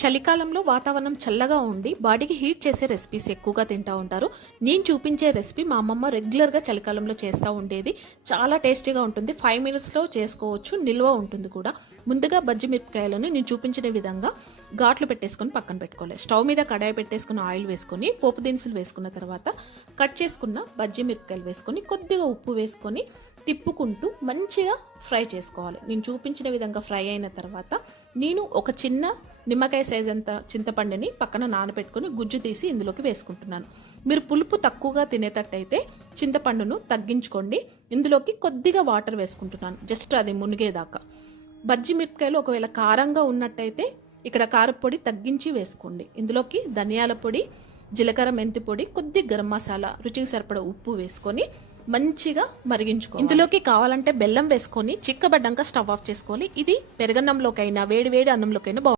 చలికాలంలో వాతావరణం చల్లగా ఉండి బాడీకి హీట్ చేసే రెసిపీస్ ఎక్కువగా తింటూ ఉంటారు. నేను చూపించే రెసిపీ మా అమ్మమ్మ రెగ్యులర్గా చలికాలంలో చేస్తూ ఉండేది. చాలా టేస్టీగా ఉంటుంది. ఫైవ్ మినిట్స్లో చేసుకోవచ్చు. నిల్వ ఉంటుంది కూడా. ముందుగా బజ్జి మిరపకాయలను నేను చూపించిన విధంగా ఘాట్లు పెట్టేసుకొని పక్కన పెట్టుకోవాలి. స్టవ్ మీద కడాయి పెట్టేసుకుని ఆయిల్ వేసుకొని పోపు దినుసులు వేసుకున్న తర్వాత కట్ చేసుకున్న బజ్జి మిరపకాయలు వేసుకొని కొద్దిగా ఉప్పు వేసుకొని తిప్పుకుంటూ మంచిగా ఫ్రై చేసుకోవాలి. నేను చూపించిన విధంగా ఫ్రై అయిన తర్వాత నేను ఒక చిన్న నిమ్మకాయ సైజ్ అంత చింతపండుని పక్కన నానబెట్టుకొని గుజ్జు తీసి ఇందులోకి వేసుకుంటున్నాను. మీరు పులుపు తక్కువగా తినేటట్టయితే చింతపండును తగ్గించుకోండి. ఇందులోకి కొద్దిగా వాటర్ వేసుకుంటున్నాను. జస్ట్ అది మునిగేదాకా. బజ్జి మిరపకాయలు ఒకవేళ కారంగా ఉన్నట్టయితే ఇక్కడ కారపొడి తగ్గించి వేసుకోండి. ఇందులోకి ధనియాల పొడి జీలకర్ర మెంతి పొడి కొద్ది గరం మసాలా రుచికి సరిపడ ఉప్పు వేసుకొని మంచిగా మరిగించుకో ఇందులోకి కావాలంటే బెల్లం వేసుకొని చిక్కబడ్డాక స్టవ్ ఆఫ్ చేసుకోవాలి. ఇది పెరగన్నంలోకైనా వేడి వేడి అన్నంలోకైనా బాగుంటుంది.